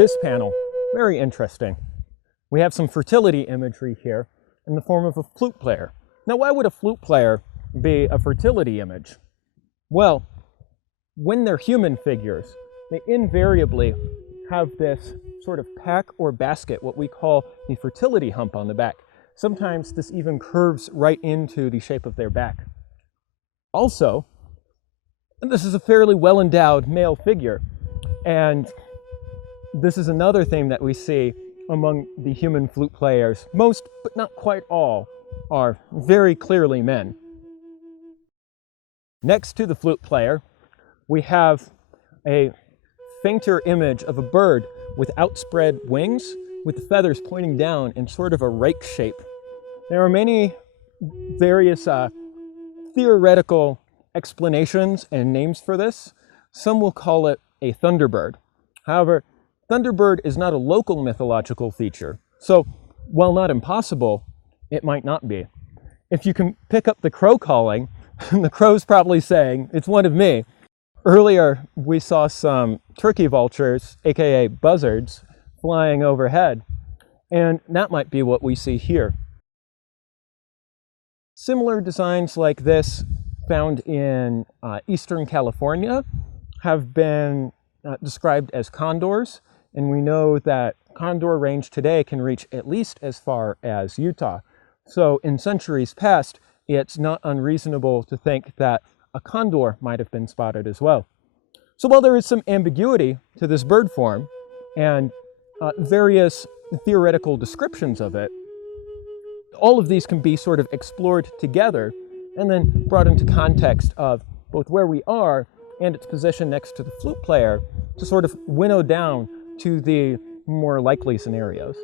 This panel, very interesting. We have some fertility imagery here in the form of a flute player. Now, why would a flute player be a fertility image? Well, when they're human figures, they invariably have this sort of pack or basket, what we call the fertility hump on the back. Sometimes this even curves right into the shape of their back. Also, this is a fairly well-endowed male figure, and this is another theme that we see among the human flute players. Most, but not quite all, are very clearly men. Next to the flute player, we have a fainter image of a bird with outspread wings, with the feathers pointing down in sort of a rake shape. There are many various theoretical explanations and names for this. Some will call it a thunderbird. However, thunderbird is not a local mythological feature, so while not impossible, it might not be. If you can pick up the crow calling, the crow's probably saying, "It's one of me." Earlier, we saw some turkey vultures, aka buzzards, flying overhead, and that might be what we see here. Similar designs like this found in Eastern California have been described as condors, and we know that condor range today can reach at least as far as Utah. So in centuries past, it's not unreasonable to think that a condor might have been spotted as well. So while there is some ambiguity to this bird form and various theoretical descriptions of it, all of these can be sort of explored together and then brought into context of both where we are and its position next to the flute player to sort of winnow down to the more likely scenarios.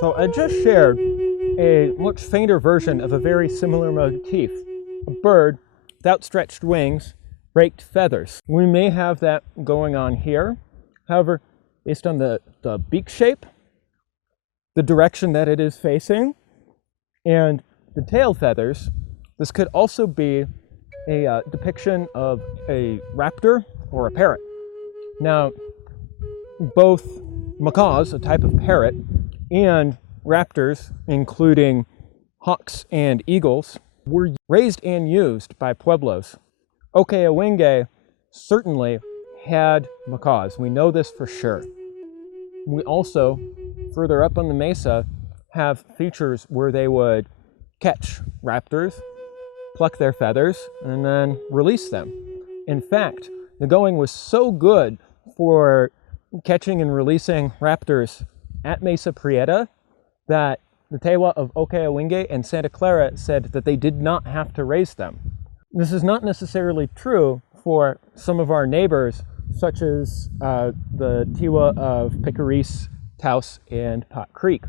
So I just shared a much fainter version of a very similar motif, a bird with outstretched wings, raked feathers. We may have that going on here. However, based on the beak shape, the direction that it is facing, and the tail feathers, this could also be a depiction of a raptor or a parrot. Now, both macaws, a type of parrot, and raptors, including hawks and eagles, were raised and used by Pueblos. Oke-Awenge certainly had macaws. We know this for sure. We also, further up on the mesa, have features where they would catch raptors, pluck their feathers, and then release them. In fact, the going was so good for catching and releasing raptors at Mesa Prieta that the Tewa of Oke-Awenge and Santa Clara said that they did not have to raise them. This is not necessarily true for some of our neighbors, such as the Tewa of Picaris, Taos, and Pot Creek.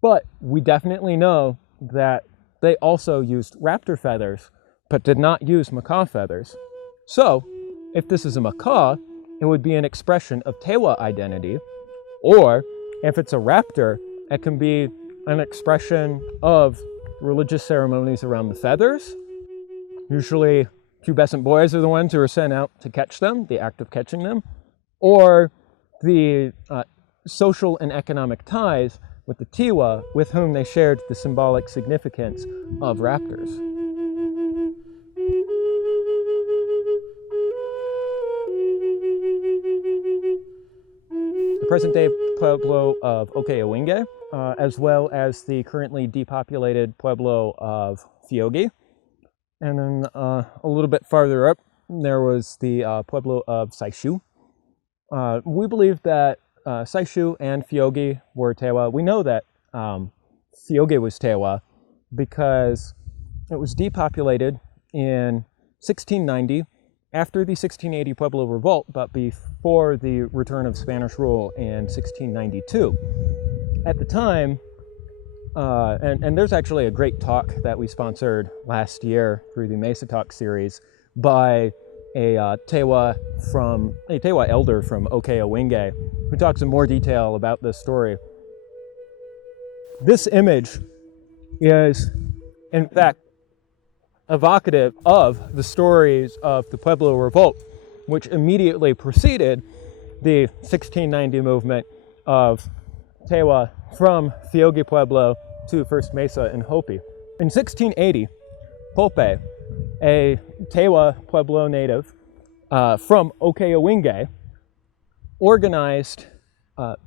But we definitely know that they also used raptor feathers, but did not use macaw feathers. So, if this is a macaw, it would be an expression of Tewa identity, or if it's a raptor, it can be an expression of religious ceremonies around the feathers. Usually, pubescent boys are the ones who are sent out to catch them, the act of catching them, or the social and economic ties with the Tewa with whom they shared the symbolic significance of raptors. The present-day Pueblo of Oke-Awenge, as well as the currently depopulated Pueblo of Fiogi. And then a little bit farther up, there was the Pueblo of Saishu. We believe that Saishu and Fiogi were Tewa. We know that Fiogi was Tewa because it was depopulated in 1690 after the 1680 Pueblo Revolt, but before the return of Spanish rule in 1692. At the time, and there's actually a great talk that we sponsored last year through the Mesa Talk series by a Tewa elder from Oke-Awenge, who talks in more detail about this story. This image is, in fact, evocative of the stories of the Pueblo Revolt, which immediately preceded the 1690 movement of Tewa from Tiough Pueblo to First Mesa and Hopi. In 1680, Pope, a Tewa Pueblo native from Okeyewinghe, organized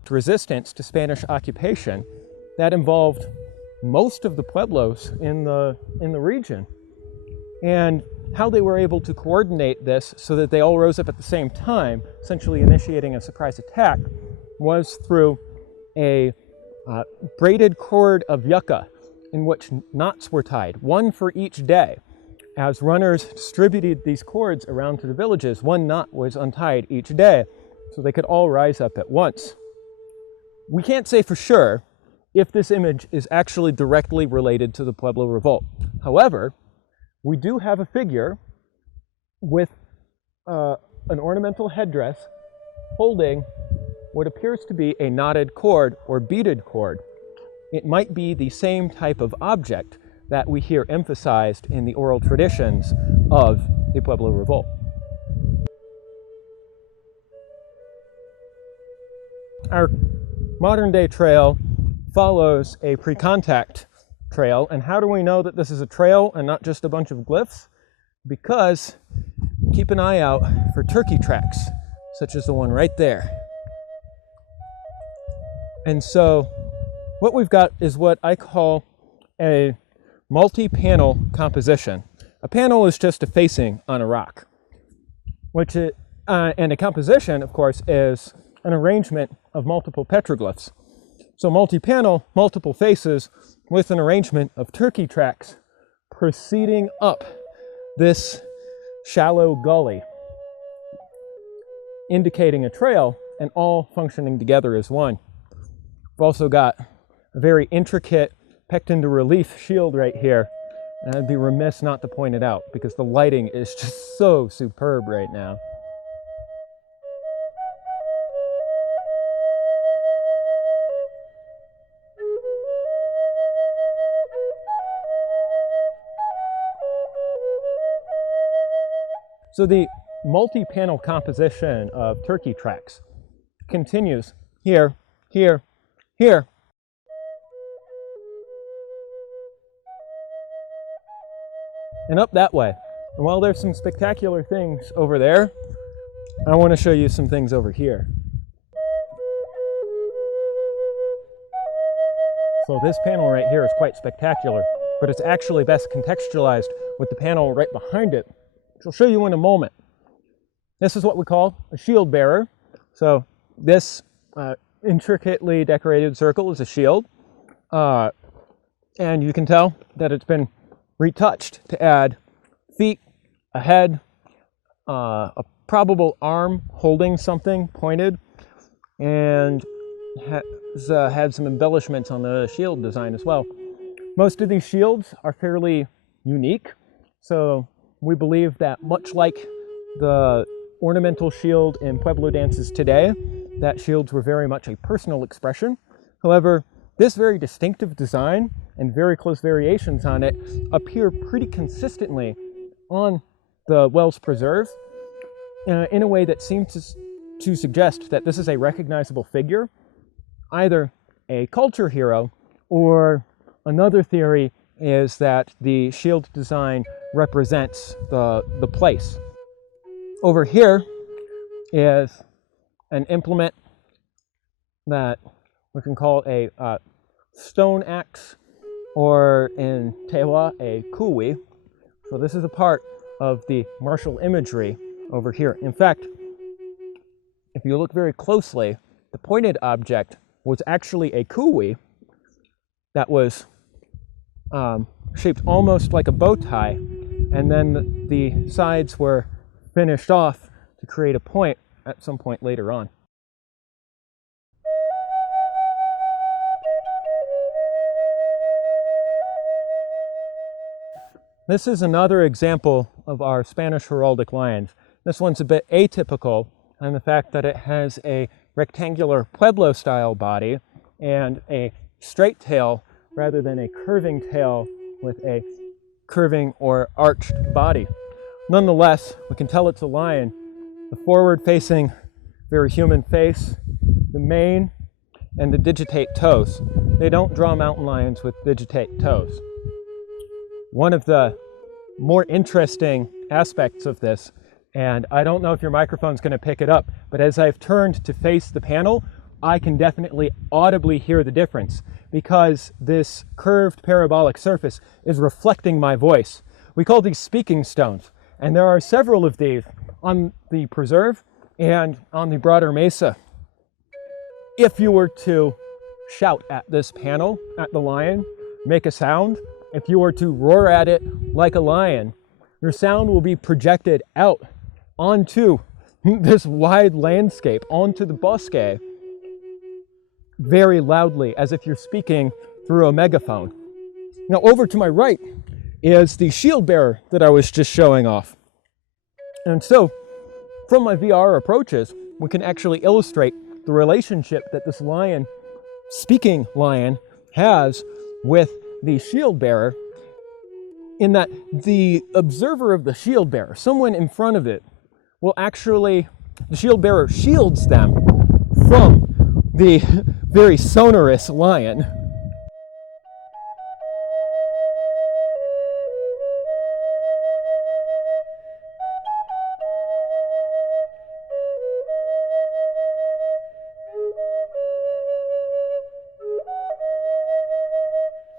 resistance to Spanish occupation that involved most of the Pueblos in the region. And how they were able to coordinate this so that they all rose up at the same time, essentially initiating a surprise attack, was through a braided cord of yucca in which knots were tied, one for each day. As runners distributed these cords around to the villages, one knot was untied each day so they could all rise up at once. We can't say for sure if this image is actually directly related to the Pueblo Revolt. However, we do have a figure with an ornamental headdress holding what appears to be a knotted cord or beaded cord. It might be the same type of object that we hear emphasized in the oral traditions of the Pueblo Revolt. Our modern day trail follows a pre-contact trail. And how do we know that this is a trail and not just a bunch of glyphs? Because keep an eye out for turkey tracks, such as the one right there. And so what we've got is what I call a multi-panel composition. A panel is just a facing on a rock, and a composition, of course, is an arrangement of multiple petroglyphs. So multi-panel, multiple faces with an arrangement of turkey tracks proceeding up this shallow gully, indicating a trail and all functioning together as one. We've also got a very intricate pecked into relief shield right here, and I'd be remiss not to point it out because the lighting is just so superb right now. So the multi-panel composition of turkey tracks continues here, here, here. And up that way. And while there's some spectacular things over there, I want to show you some things over here. So this panel right here is quite spectacular, but it's actually best contextualized with the panel right behind it, which I'll show you in a moment. This is what we call a shield bearer. So this intricately decorated circle is a shield. And you can tell that it's been retouched to add feet, a head, a probable arm holding something pointed, and has had some embellishments on the shield design as well. Most of these shields are fairly unique, so we believe that much like the ornamental shield in Pueblo dances today, that shields were very much a personal expression. However, this very distinctive design and very close variations on it appear pretty consistently on the Wells Preserve in a way that seems to suggest that this is a recognizable figure, either a culture hero, or another theory is that the shield design represents the place. Over here is an implement that we can call a stone axe, or in Tewa, a kuwi. So this is a part of the martial imagery over here. In fact, if you look very closely, the pointed object was actually a kuwi that was shaped almost like a bow tie, and then the sides were finished off to create a point at some point later on. This is another example of our Spanish heraldic lions. This one's a bit atypical in the fact that it has a rectangular Pueblo-style body and a straight tail rather than a curving tail with a curving or arched body. Nonetheless, we can tell it's a lion. The forward-facing, very human face, the mane, and the digitate toes. They don't draw mountain lions with digitate toes. One of the more interesting aspects of this, and I don't know if your microphone's going to pick it up, but as I've turned to face the panel, I can definitely audibly hear the difference because this curved parabolic surface is reflecting my voice. We call these speaking stones, and there are several of these on the preserve and on the broader mesa. If you were to shout at this panel, at the lion, make a sound, if you were to roar at it like a lion, your sound will be projected out onto this wide landscape, onto the bosque, very loudly, as if you're speaking through a megaphone. Now, over to my right is the shield bearer that I was just showing off. And so, from my VR approaches, we can actually illustrate the relationship that this lion, speaking lion, has with the shield bearer, in that the observer of the shield bearer, someone in front of it, will actually, the shield bearer shields them from the very sonorous lion.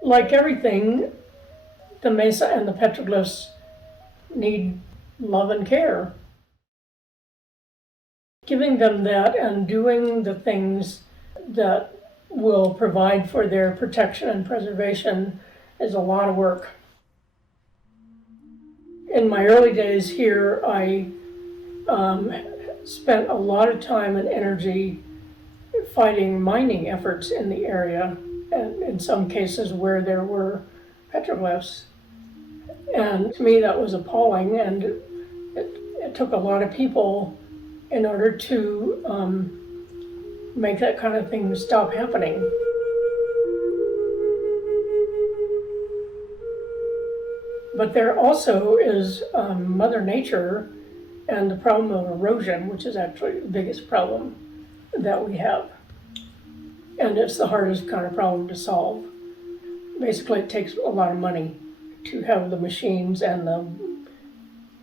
Like everything, the mesa and the petroglyphs need love and care. Giving them that and doing the things that will provide for their protection and preservation is a lot of work. In my early days here, I spent a lot of time and energy fighting mining efforts in the area, and in some cases where there were petroglyphs. And to me that was appalling, and it took a lot of people in order to make that kind of thing stop happening. But there also is Mother Nature and the problem of erosion, which is actually the biggest problem that we have. And it's the hardest kind of problem to solve. Basically, it takes a lot of money to have the machines and the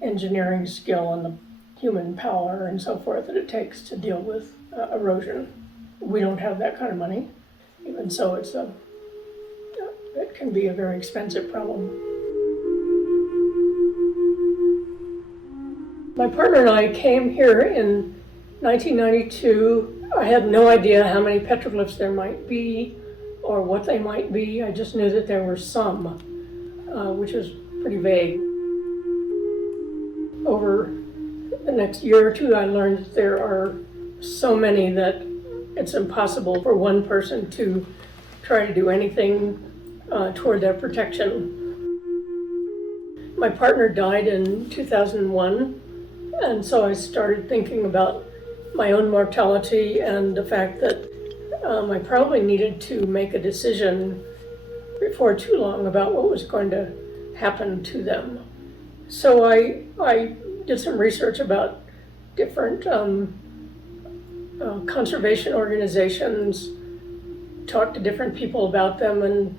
engineering skill and the human power and so forth that it takes to deal with erosion. We don't have that kind of money. Even so, it can be a very expensive problem. My partner and I came here in 1992. I had no idea how many petroglyphs there might be or what they might be. I just knew that there were some, which was pretty vague. Over the next year or two, I learned that there are so many that it's impossible for one person to try to do anything toward their protection. My partner died in 2001, and so I started thinking about my own mortality and the fact that I probably needed to make a decision before too long about what was going to happen to them. So I did some research about different conservation organizations, talked to different people about them, and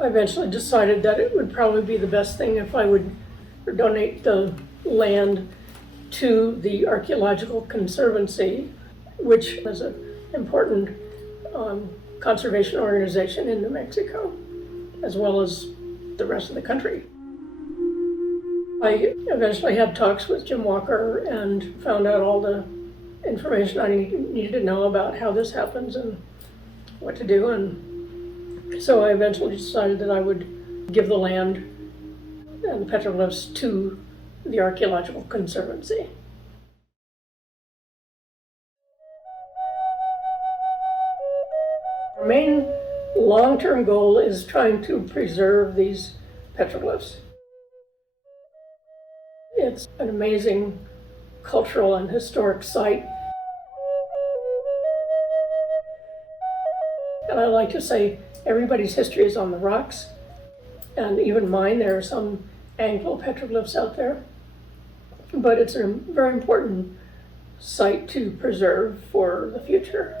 I eventually decided that it would probably be the best thing if I would donate the land to the Archaeological Conservancy, which is an important conservation organization in New Mexico, as well as the rest of the country. I eventually had talks with Jim Walker and found out all the information I needed to know about how this happens and what to do, and so I eventually decided that I would give the land and the petroglyphs to the Archaeological Conservancy. Our main long-term goal is trying to preserve these petroglyphs. It's an amazing cultural and historic site. And I like to say everybody's history is on the rocks, and even mine. There are some Anglo petroglyphs out there. But it's a very important site to preserve for the future.